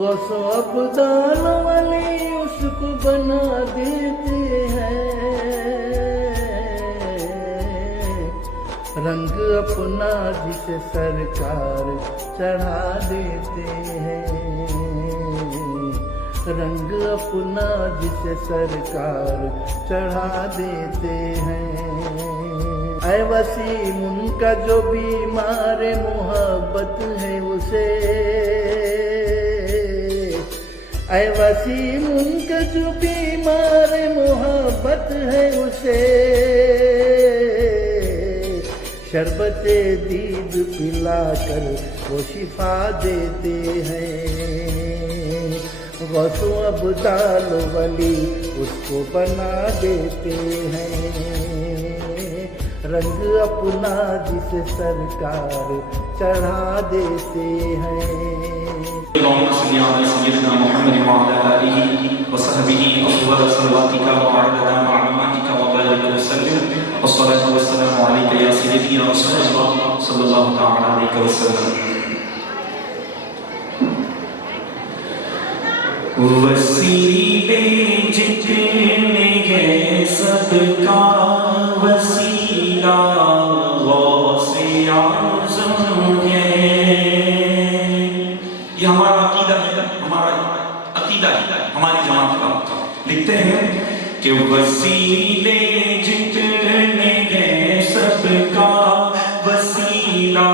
غوث و ابدال ولی اس کو بنا دیتے ہیں، رنگ اپنا جسے سرکار چڑھا دیتے ہیں، رنگ اپنا جسے سرکار چڑھا دیتے ہیں۔ اے وسیم ان کا جو بیمار محبت ہے اسے، اے وسیم ان کا جو بیمار محبت ہے اسے، شربت دید پلا کر وہ شفا دیتے ہیں، غوث و ابدال ولی اس کو بنا دیتے ہیں، رنگ اپنا جسے سرکار چڑھا دیتے ہیں۔ اللهم صل على سيدنا محمد وعلى آله وصحبه أفضل صلواتك وعدد معلوماتك وبارك وسلم، والصلاة والسلام عليك يا سيدي يا رسول الله صلى الله تعالى عليك وسلم۔ وسیلے جتنے ہیں سب کا وسیلہ غوث اعظم ہے، یہ ہمارا عقیدہ ہے، ہماری جماعت کا۔ لکھتے ہیں کہ وسیلے جتنے ہیں سب کا وسیلہ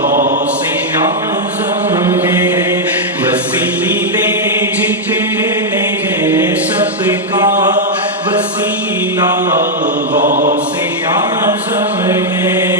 غوث اعظم ہے، وسیلے جتنے ہیں سب کا وسیلہ غوث اعظم ہے۔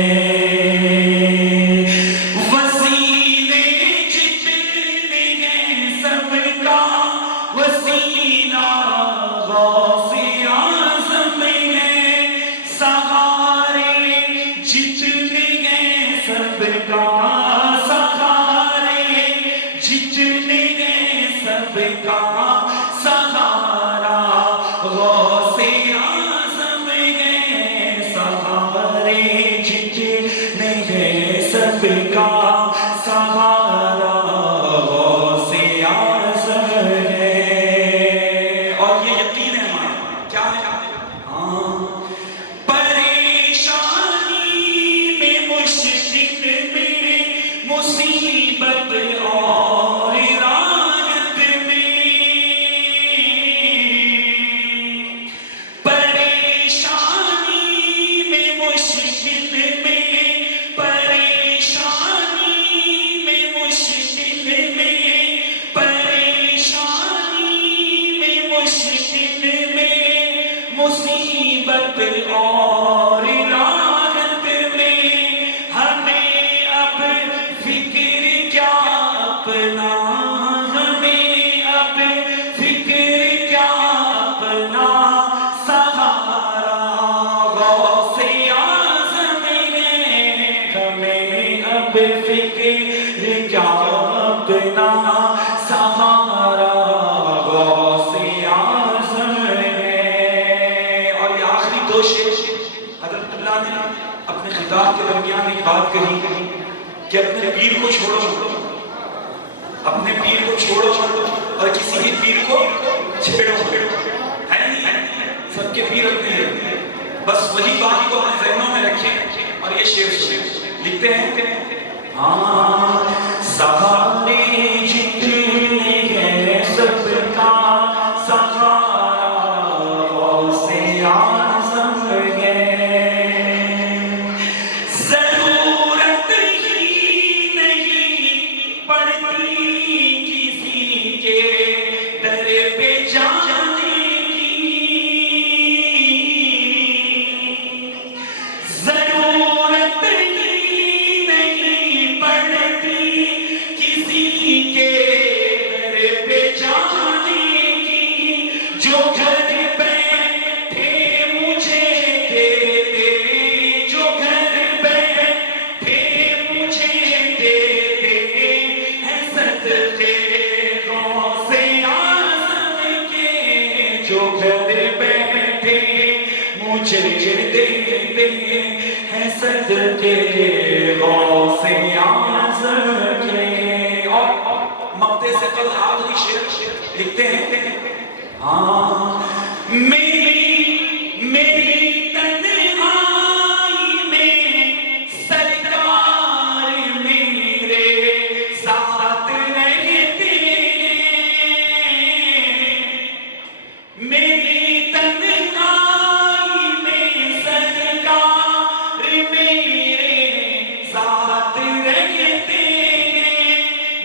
کہ اپنے پیر کو چھوڑو، اپنے پیر کو چھوڑو اور کسی بھی پیر کو چھیڑو، ہے نہیں؟ سب کے پیر اپنے ہیں، بس وہی بات کو اپنے ذہنوں میں رکھیں اور یہ شعر سنیں۔ لکھتے ہیں سہارے جتنے ہیں سب کا سہارا غوث اعظم ہے، صدقے غوث اعظم کے۔ اور مقتے وقفے سے قبل آخری شعر لکھتے ہیں میری تنہائی میں سرکار میرے ساتھ رہتے میری تنہائی میں سرکار میرے ساتھ رہتے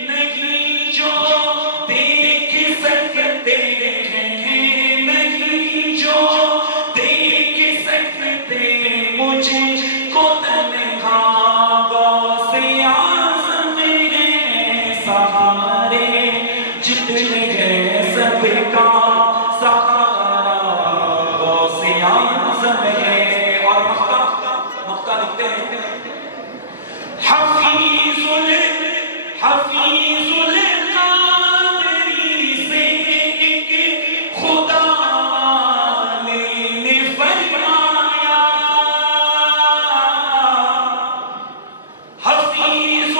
نہیں جو دیکھ سکتے ہیں نہیں جو دیکھ سکتے مجھ کو تنہا غوث اعظم ہے سہارے جتنے ہیں سب کا سہارا غوث اعظم ہے اور مکہ لکھتے ہیں حفیظ القادری سے ایک خدا نے فرمایا حفیظ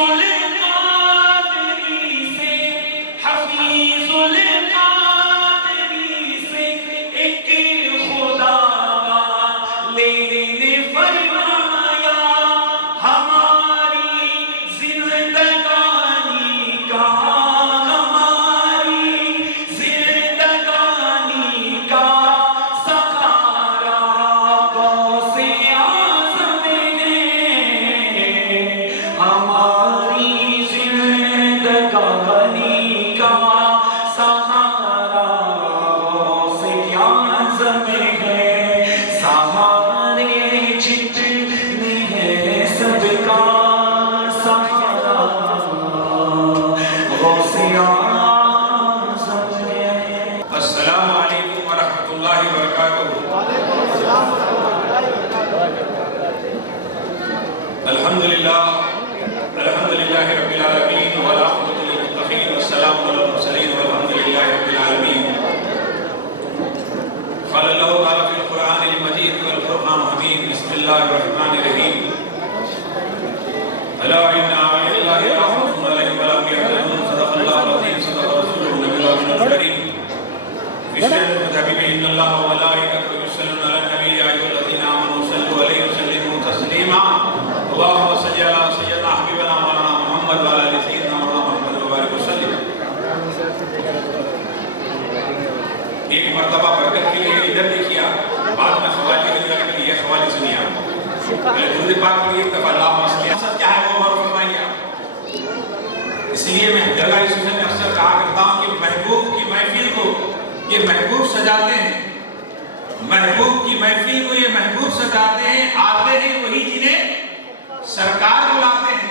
القادری سے ایک خدا نے فرمایا ہماری زندگانی کا سہارا غوث اعظم ہے ہماری زندگانی کا سہارا غوث اعظم ہے سہارے جتنے ہیں سب کا سہارا غوث اعظم ہے السلام علیکم ورحمۃ اللہ وبرکاتہ الحمدللہ رب العالمین والعاقبۃ للمتقین والسلام علی المرسلین والحمدللہ رب العالمین قال اللہ تعالی فی القرآن المجید والفرقان الحمید بسم اللہ الرحمن الرحیم الا ان اعداء اللہ لا خوف علیہم ولا هم يحزنون صدق اللہ العظیم صدق رسول النبی الکریم حبیبی ان اللہ وملائکته یصلون علی النبی یا ایھا الذین آمنوا صلوا علیہ وسلموا تسلیما اللهم صل علی سیدنا حبیبنا مولانا محمد وعلی آل سیدنا مولانا محمد وبارک وسلم ایک مرتبہ برکت کے لیے ادھر دیکھیا بعد میں خوالی کے لیے خوالی سنیا پہلے درود پاک کے لیے دفعہ اللہم صل مقصد کیا ہے وہ اور فرمائیے اس لیے میں جگہ اس میں اکثر کہا کرتا ہوں کہ محبوب کی محفل کو یہ محبوب سجاتے ہیں محبوب کی محفل کو یہ محبوب سجاتے ہیں آتے ہیں وہی جنہیں سرکار بلاتے ہیں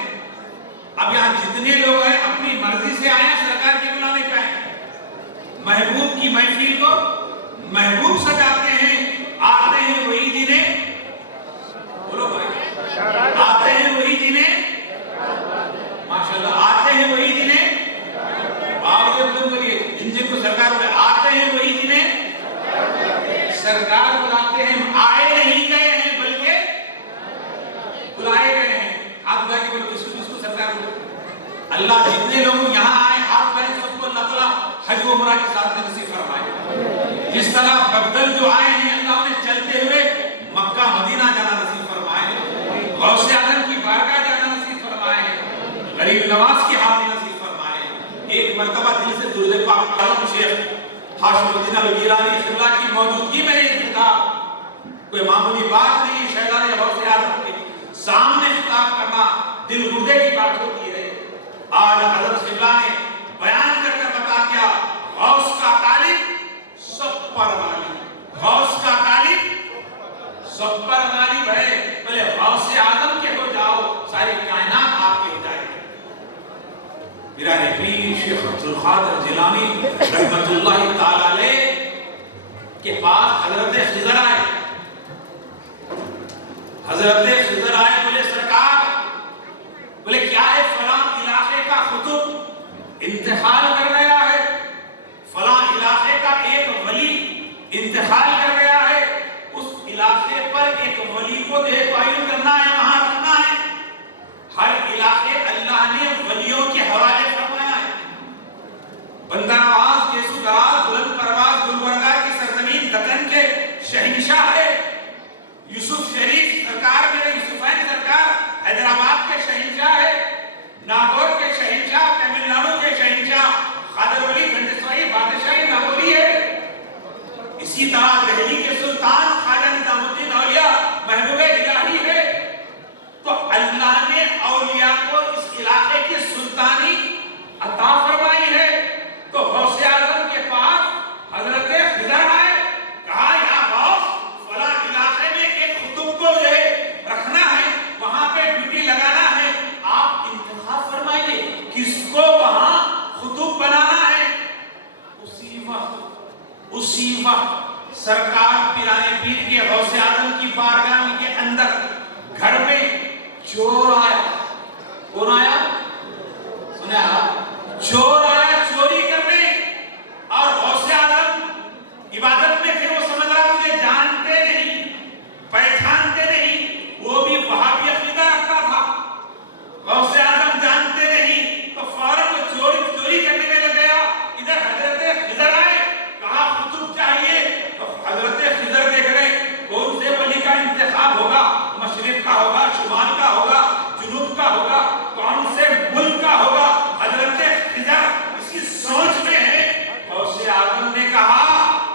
اب یہاں جتنے لوگ ہیں اپنی مرضی سے آئے ہیں سرکار کے بلانے پہ محبوب کی محفل کو محبوب سجاتے ہیں آتے ہیں وہی جنہیں بولو بھائی آتے ہیں وہی جنہیں ماشاءاللہ آتے ہیں وہی جنہیں آپ جب تم بولیے جن کو سرکار بلاتے آتے ہیں وہی جنہیں سرکار بلاتے ہیں آئے نہیں گئے ہیں بلکہ بلائے گئے ہیں آپ بلا کے بولو کس کو سرکار بولو اللہ جتنے لوگ یہاں آئے ہاتھ بھرے سب کو اللہ تعالیٰ حج و عمرہ کے ساتھ نصیب فرمائے جس طرح بدل جو آئے ہیں اللہ انہیں چلتے ہوئے مکہ مدینہ جانا نصیب فرمائے غوث اعظم کی بارگاہ جانا نصیب فرمائے غریب نواز کی حاضری نصیب فرمائے ایک مرتبہ دل سے درود پاک عالم شیخ حاشم الدین الگیلانی قبلہ کی موجودگی میں یہ خطاب کوئی معمولی بات نہیں شہزادے غوث اعظم کے سامنے خطاب کرنا دل گردے کی بات ہوتی ہے آج حضرت قبلہ نے بیان کر کے بتا دیا غوث کا طالب سب پر غالب غوث کا طالب سب پر غالب ہے پہلے غوث اعظم کے ہو جاؤ ساری کائنات آپ کے ہو جائے میرا پیر شیخ عبد القادر جیلانی رحمت اللہ تعالی علیہ کے پاس حضرت خضر آئے بولے سرکار بولے کیا ہے فلاں علاقے کا خطب انتقال کر گیا ہے فلاں علاقے کا ایک ولی انتقال کر گیا ہے اس علاقے پر ایک ولی کو تعین کرنا ہے وہاں رکھنا ہے ہر علاقے اللہ نے ولیوں کے حوالے فرمایا ہے بلندر آواز گیسو دراز بلند پرواز گلبرگہ کی سرزمین دکن کے شہنشاہ ہے یوسف شریف سرکار میرے یوسفین سرکار حیدرآباد کے شہنشاہ ہے ناگور کے شہنشاہ تمل ناڈو کے شہنشاہ خادر ولی گنڈسوائی بادشاہی ناگوری ہے اسی طرح دہلی کے سلطان خواجہ نظام الدین اولیاء محبوب الہی ہے تو اللہ نے اولیاء کو اس علاقے کی سلطانی عطا فرمائی ہے تو غوث اعظم کے پاس حضرت خضر آئے کہا یا غوث فلاں علاقے میں ایک قطب کو جو ہے رکھنا ہے وہاں پہ ڈیوٹی لگانا ہے آپ انتخاب فرمائیے کس کو وہاں قطب بنانا ہے اسی وقت سرکار پیرانے پیر کے غوث اعظم کی بارگاہ کے اندر گھر میں چور آیا کون آیا سنیا چور آیا چوری کرنے اور غوث اعظم عبادت میں تھے وہ سمجھ رہا مجھے جانتے نہیں پہچانتے نہیں وہ بھی وہابی عقیدہ رکھتا تھا غوث اعظم جانتے نہیں تو فوراً وہ چوری کرنے میں لگ گیا ادھر حضرت خضر آئے کہا قطب چاہیے تو حضرت خضر دیکھ رہے کون سے ولی کا انتخاب ہوگا مشرق کا ہوگا شمال کا ہوگا جنوب کا ہوگا کون سے ملک کا ہوگا حضرت خضر اسی سوچ میں ہے غوث اعظم نے کہا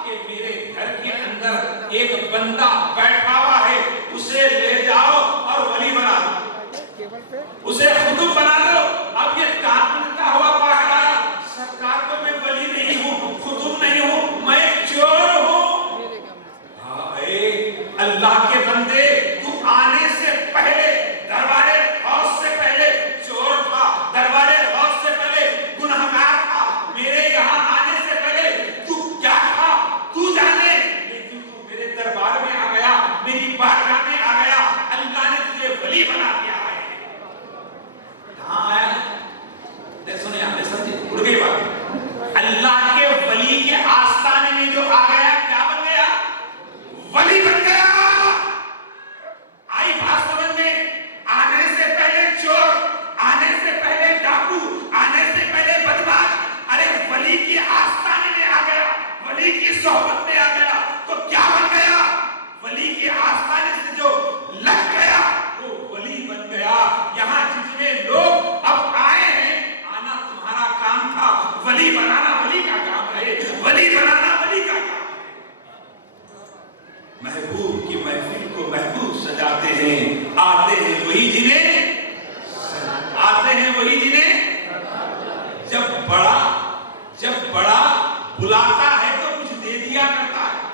کہ میرے گھر کے اندر ایک بندہ بیٹھا ہوا ہے اسے لے جاؤ اور ولی بنا دو اسے قطب بنا دو اب یہ کانپتا ہوا باہر آیا سرکار کو میں ولی نہیں ہوں قطب نہیں ہوں میں چور ہوں اللہ کے بندے تو آنے سے پہلے دربار غوث سے پہلے چور تھا دربار غوث سے پہلے گنہگار تھا میرے یہاں آنے سے پہلے تو کیا تھا تو جانے لیکن تو میرے دربار میں آ گیا میری بارگاہ میں آ گیا اللہ نے تجھے ولی بنا دیا ہے کہاں آیا سنیں آپ نے سمجھے اڑ گئی بات اللہ کے ولی کے آستانے میں جو آ گیا کیا بن گیا ولی بن گیا آئی بات سمجھ میں آنے سے پہلے چور آنے سے پہلے ڈاکو آنے سے پہلے بدماش ارے ولی کے آستانے میں آ گیا ولی کی صحبت میں آ گیا تو کیا بن گیا ولی کے آستانے سے جو لگ گیا وہ ولی بن گیا یہاں جتنے لوگ اب آئے ہیں آنا تمہارا کام تھا ولی بنانا ولی کا کام ہے ولی بنانا ولی کا کام ہے محبوب کی محفل کو محبوب سجاتے ہیں آتے ہیں وہی جنہیں جب بڑا بلاتا ہے تو کچھ دے دیا کرتا ہے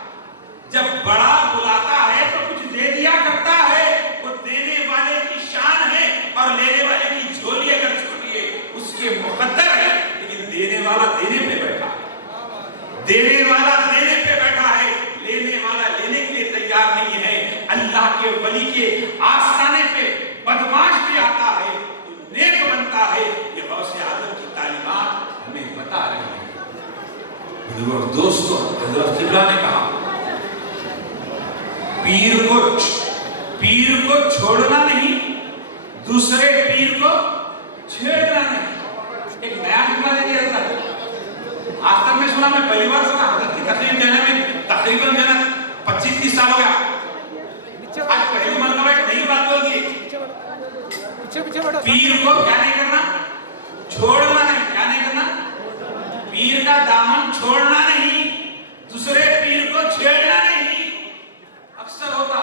جب بڑا بلاتا ہے تو کچھ دے دیا کرتا ہے وہ دینے والے کی شان ہے اور لینے والے کی جھولی اگر چھوٹی ہے اس کے مقدر ہے لیکن دینے والا دینے پہ بیٹھا ہے دینے والا دینے پہ بیٹھا ہے لینے والا لینے کے لیے تیار نہیں ہے اللہ کے ولی کے آستانے پہ بدماش بھی آتا ہے نیک بنتا ہے یہ غوث اعظم کی تعلیمات ہمیں بتا رہی ہیں حضور دوستو حضرت قبلہ نے کہا پیر کو چھوڑنا نہیں دوسرے پیر کو چھیڑنا نہیں ایک نیا جملہ دے دیا تھا آج تک میں سنا میں پہلی بار سنا حضرت کی تقریر دینے میں تقریباً 25-30 سال ہو گیا آج پہلی مرتبہ ایک نئی بات بول دی پیر کو کیا نہیں کرنا چھوڑنا نہیں کیا نہیں کرنا پیر کا دامن چھوڑنا نہیں دوسرے پیر کو چھیڑنا نہیں اکثر ہوتا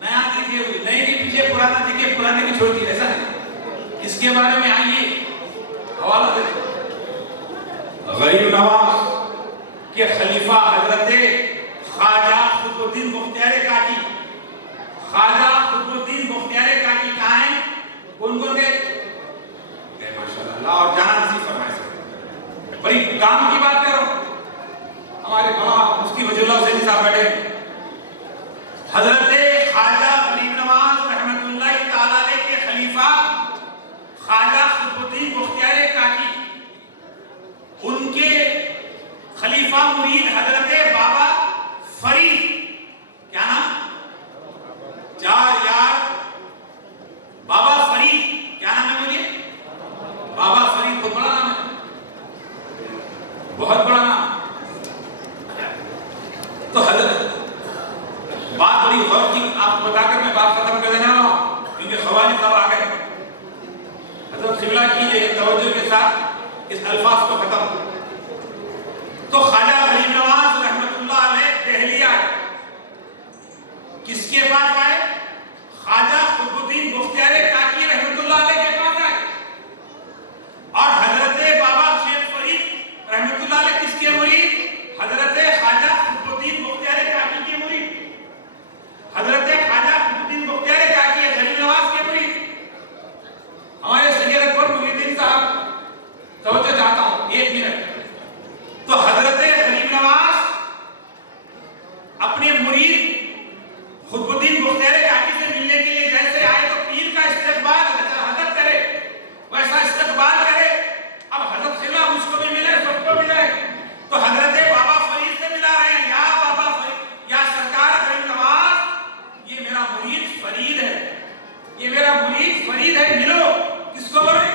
نیا دیکھے نئے کے پیچھے پرانا دیکھے پرانے کی چھوڑ دی ایسا نہیں اس کے بارے میں آئیے حوالہ دے غریب نواز کے خلیفہ حضرت خواجہ قطب الدین بختیار کاکی خواجہ قطب الدین بختیار کاکی کہاں ہیں کون کون گئے ماشاءاللہ اللہ اور جانا نصیب فرمائے سے بڑی کام کی بات کرو ہمارے بابا مفتی وجہ اللہ حسین صاحب بیٹھے حضرت خواجہ غریب نواز رحمت اللہ تعالی کے خلیفہ خواجہ قطب الدین بختیار کاکی ان کے خلیفہ مرید حضرت بابا فرید کیا نام 4 یار بابا فرید کیا نام ہے مجھے بابا فرید بہت بڑا نام ہے کیجیے توجہ کے ساتھ اس الفاظ کو ختم. تو خواجہ غریب نواز رحمت اللہ علیہ دہلی آئے. کس کے پاس آئے؟ خواجہ قطب الدین بختیار کاکی رحمت اللہ علیہ کے پاس آئے. اور حضرت بابا شیخ فرید رحمت اللہ علیہ کس کے مرید؟ حضرت خواجہ قطب الدین بختیار کاکی کے مرید. حضرت خواجہ قطب الدین بختیار کاکی غریب نواز کے مرید. ہمارے سید اکبر محی الدین صاحب توجہ چاہتا ہوں 1 منٹ. تو حضرت غریب نواز اپنے مرید قطب الدین بختیار کاکی سے ملنے کے لیے جیسے آئے تو پیر کا استقبال حضرت کرے ویسا استقبال کرے. اب حضرت خلا مجھ کو بھی ملے سب کو ملے تو حضرت بابا فرید سے ملا رہے ہیں. یا بابا فرید یا سرکار غریب نواز یہ میرا مرید فرید ہے, یہ میرا مرید فرید ہے, ملو. کس کو بولے؟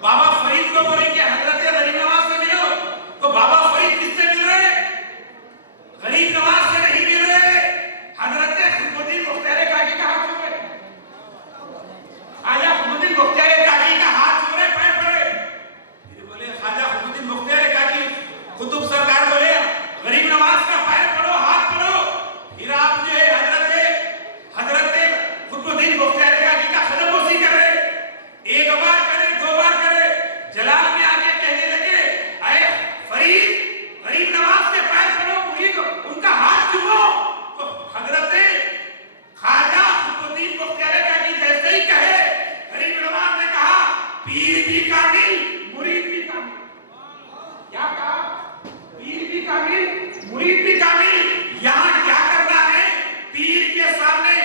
بابا فرید کو بولے کہ حضرت غریب نواز سے ملو. تو بابا فرید کس سے مل رہے؟ غریب نواز سے نہیں مل رہے, حضرت قطب الدین بختیار کاکی کا ہاتھ چھو رہے. خواجہ قطب الدین بختیار کاکی کا ہاتھ چھو رہے, پیر پڑے. پھر بولے خواجہ قطب الدین بختیار کاکی, قطب سرکار بولے غریب نواز کا پیر پڑو, ہاتھ پڑو. پھر آپ جو ہے حضرت قطب الدین بختیار کاکی کا قدم بوسی کر رہے. 1 بار کرے, 2 بار کرے, جلال میں آ کے کہنے لگے اے فرید غریب نواز کے پیر پڑو, مرید ان کا ہاتھ چومو. تو حضرت خواجہ قطب الدین بختیار کاکی جیسے ہی کہے غریب نواز نے کہا پیر بھی کامل مرید بھی کامل. کیا کہا؟ پیر بھی کامل مرید بھی کامل. یہاں کیا کرنا ہے؟ پیر کے سامنے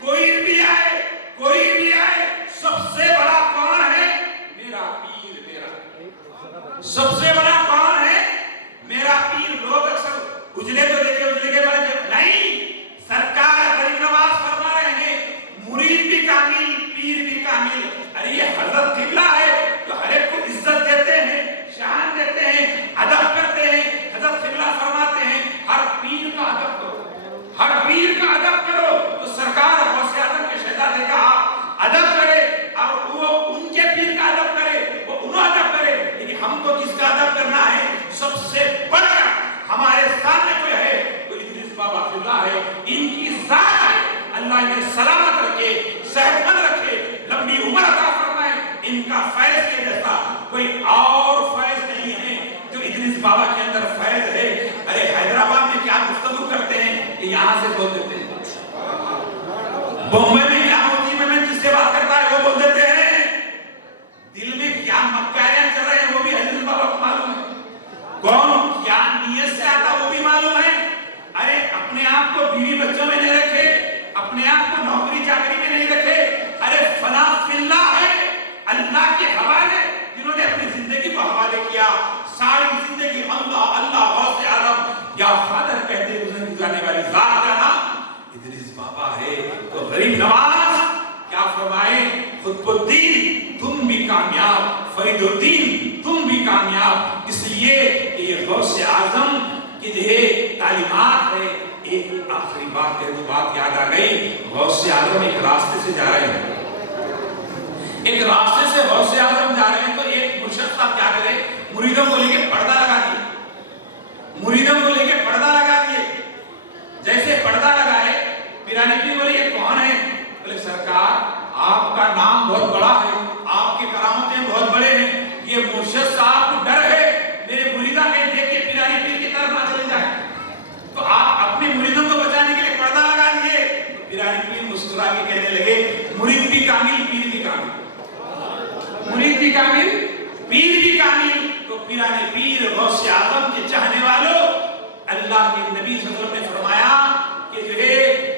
کوئی بھی آئے, کوئی بھی آئے, سب سے بڑا کون ہے؟ میرا پیر. میرا سب سے بڑا کون ہے؟ میرا پیر. لوگ اکثر اجلے تو دیکھے, اجلے کے بارے نہیں, سرکار غریب نواز فرما رہے ہیں مرید بھی کامل پیر بھی کامل. ارے یہ حضرت قبلہ ہے تو ہر ایک کو عزت دیتے ہیں, شان دیتے ہیں, ادب کرتے ہیں. حضرت قبلہ فرماتے ہیں ہر پیر کا ادب کرو, ہر پیر کا ادب کرو. تو سرکار غوث اعظم کے شہزادے کا ادب کرے اور وہ ان کے پیر کا ادب کرے, وہ انہوں ادب کرے. لیکن ہم کو کس کا ادب کرنا ہے؟ سب سے بڑھ کر ہمارے سامنے کوئی ہے, کوئی ادریس بابا قبلہ ہے, ان کی ذات ہے. اللہ انہیں سلامت رکھے, صحت مند رکھے, لمبی عمر عطا فرمائے. ان کا فیض کے جیسا کوئی اور فیض نہیں ہے جو ادریس بابا کے اندر فیض ہے. ارے حیدرآباد میں کیا گفتگو کرتے ہیں یہ یہاں سے بول دیتے ہیں. بمبئی میں کیا موتی میں جس سے بات کرتا ہے وہ بول دیتے ہیں. دل میں کیا مکاریاں چل رہے ہیں وہ بھی ادریس بابا کو معلوم ہے. کون کیا نیت سے آتا وہ بھی معلوم ہے. ارے اپنے آپ کو بیوی بچوں میں نہیں رکھے, اپنے آپ کو نوکری چاکری میں نہیں رکھے. ارے فنا فی اللہ ہے, اللہ کے حوالے, جنہوں نے اپنی زندگی کو حوالے کیا, ساری زندگی اللہ اللہ غوث اعظم یا فادر کہتے گزرنے والی ذات کا نام ادریس بابا ہے. تو غریب نواز کیا فرمائے؟ قطب الدین تم بھی کامیاب, فرید الدین تم بھی کامیاب. اس لیے کہ یہ غوث اعظم کی جو تعلیمات ہے. ایک آخری بات ہے, تو بات یاد آ گئی. غوث اعظم ایک راستے سے جا رہے ہیں, ایک راستے سے غوث اعظم جا رہے ہیں. تو ایک مرشد صاحب کیا کرے, مریدوں کو لے کے پردہ لگا دیے, مریدوں کو لے کے پردہ لگا دیے. جیسے پردہ لگائے, پیرانے پیر بولے یہ کون ہے؟ بولے سرکار آپ کا نام بہت بڑا ہے, آپ کی کرامتیں بہت بڑے ہیں. یہ مرشد صاحب کو ڈر ہے میرے مریدہ کہیں دیکھ کے پیرانے پیر کی طرف نہ چلے جائیں, تو آپ اپنے مریدوں کو بچانے کے لیے پردہ لگا دیے. تو پیرانے پیر مسکرا کے کہنے لگے مرید بھی کامل پیر بھی کامل, مرید بھی کامل پیر بھی کامل. تو پیرانے پیر غوث اعظم کے چاہنے والوں, اللہ کے نبی صلی اللہ علیہ وسلم نے فرمایا کہ جو ہے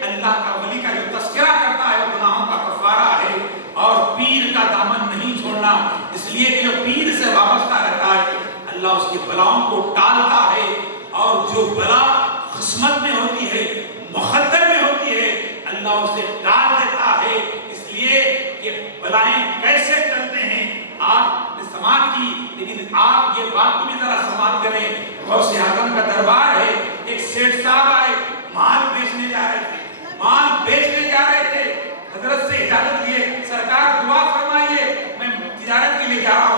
اللہ کا ولی کا جو تذکرہ کرتا ہے وہ گناہوں کا کفارہ ہے, اور پیر کا دامن نہیں چھوڑنا. اس لیے کہ جو پیر سے وابستہ رہتا ہے اللہ اس کی بلاؤں کو ٹالتا ہے, اور جو بلا قسمت میں ہوتی ہے, مقدر میں ہوتی ہے, اللہ اسے ٹال دیتا ہے. اس لیے کہ بلائیں کیسے ٹلتے ہیں آپ نے سماعت کی, لیکن آپ یہ بات کو بھی ذرا سماعت کریں. غوث اعظم کا دربار ہے, ایک سیٹھ صاحب آئے, مال بیچنے جا رہے تھے, مال بیچنے جا رہے تھے. حضرت سے اجازت لیے, سرکار دعا فرمائیے میں تجارت کے لیے جا رہا ہوں.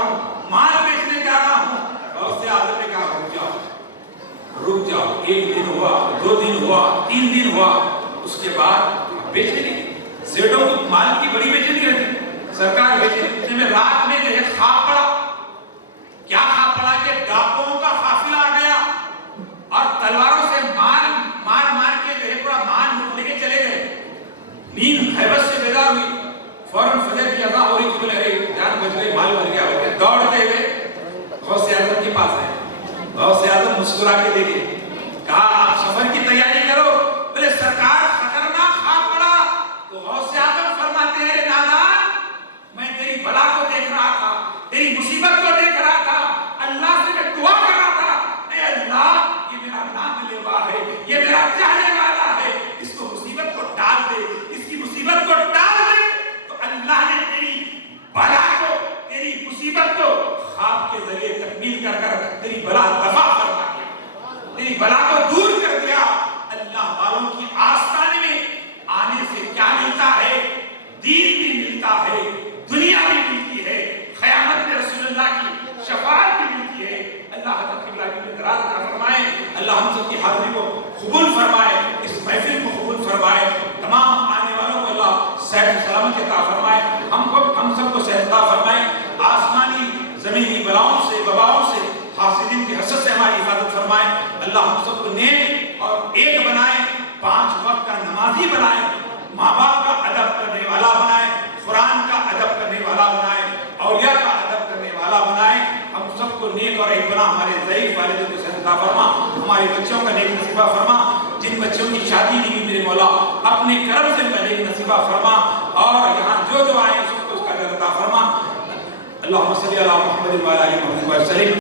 ایک دن ہوا، 2 دن ہوا، 3 دن ہوا، اس کے بعد بیچے نہیں. زیڈوں کو مال کی بڑی بیچے نہیں رہتی، سرکار بیچے. اتنے میں رات میں جو ہے خواب پڑا. کیا خواب پڑا کہ ڈاکوؤں کا قافلہ آ گیا اور تلواروں سے مار کے جو ہے پورا مال لوٹ لے کے چلے گئے. نیند ہیبت سے بیدار ہوئی، فوراً فجر کی اذان ہو رہی تھی، بولے ارے جان بچ گئی، مال بچ گیا. ہو گیا دوڑتے ہوئے غوث اعظم کے پاس آئے. غوث اعظم مسکرا کے دیکھے، کہا آپ سفر کی تیاری کرو. بولے سرکار خطرناک خواب پڑا. تو غوث اعظم فرماتے ہیں نادان، میں تیری بلا کو دیکھ رہا تھا، تیری مصیبت کو دیکھ رہا تھا، اللہ سے میں دعا کر رہا تھا، اے اللہ یہ میرا نام لیوا ہے، یہ میرا چاہنے والا ہے، اس کو مصیبت کو ڈال دے، اس کی مصیبت کو ڈال دے. تو اللہ نے تیری بلا کو، تیری مصیبت کو خواب کے ذریعے تکمیل کر تیری بلا دفع کروا دیا، تیری بلا کو دور کر دیا. اللہ والوں کی آستانے میں آنے سے کیا ملتا ہے؟ دین بھی ملتا ہے، دنیا بھی ملتی ہے، قیامت میں رسول اللہ کی شفاعت بھی ملتی ہے. اللہ حضرت قبلہ کی اعتراض نہ فرمائے. اللہ ہم سب کی حاضری کو قبول فرمائے، اس محفل کو قبول فرمائے. تمام آنے والوں کو اللہ صحت سلامت عطا فرمائے. ہم سب کو صحت عطا فرمائے. آسمانی زمینی بلاؤں سے، وباؤں سے، حاسدین کی حسد سے ہماری حفاظت فرمائے. اللہ ہم سب کو نیک اور ایک بنائے، 5 وقت کا نمازی بنائے، ماں باپ کا ادب کرنے والا بنائے، قرآن کا ادب کرنے والا بنائے، اولیاء کا ادب کرنے والا بنائے. ہم سب کو نیک اور ایک بنا. ہمارے ضعیف والدوں کو صحت عطا فرما، ہمارے بچوں کا نیک نصیبہ فرما. جن بچوں کی شادی نہیں ہوئی میرے مولا اپنے کرم سے نیک نصیبہ فرما، اور یہاں جو آئے سب کو اس کا عطا فرما. اللہم صلی علی محمد و علی محمد وسلم.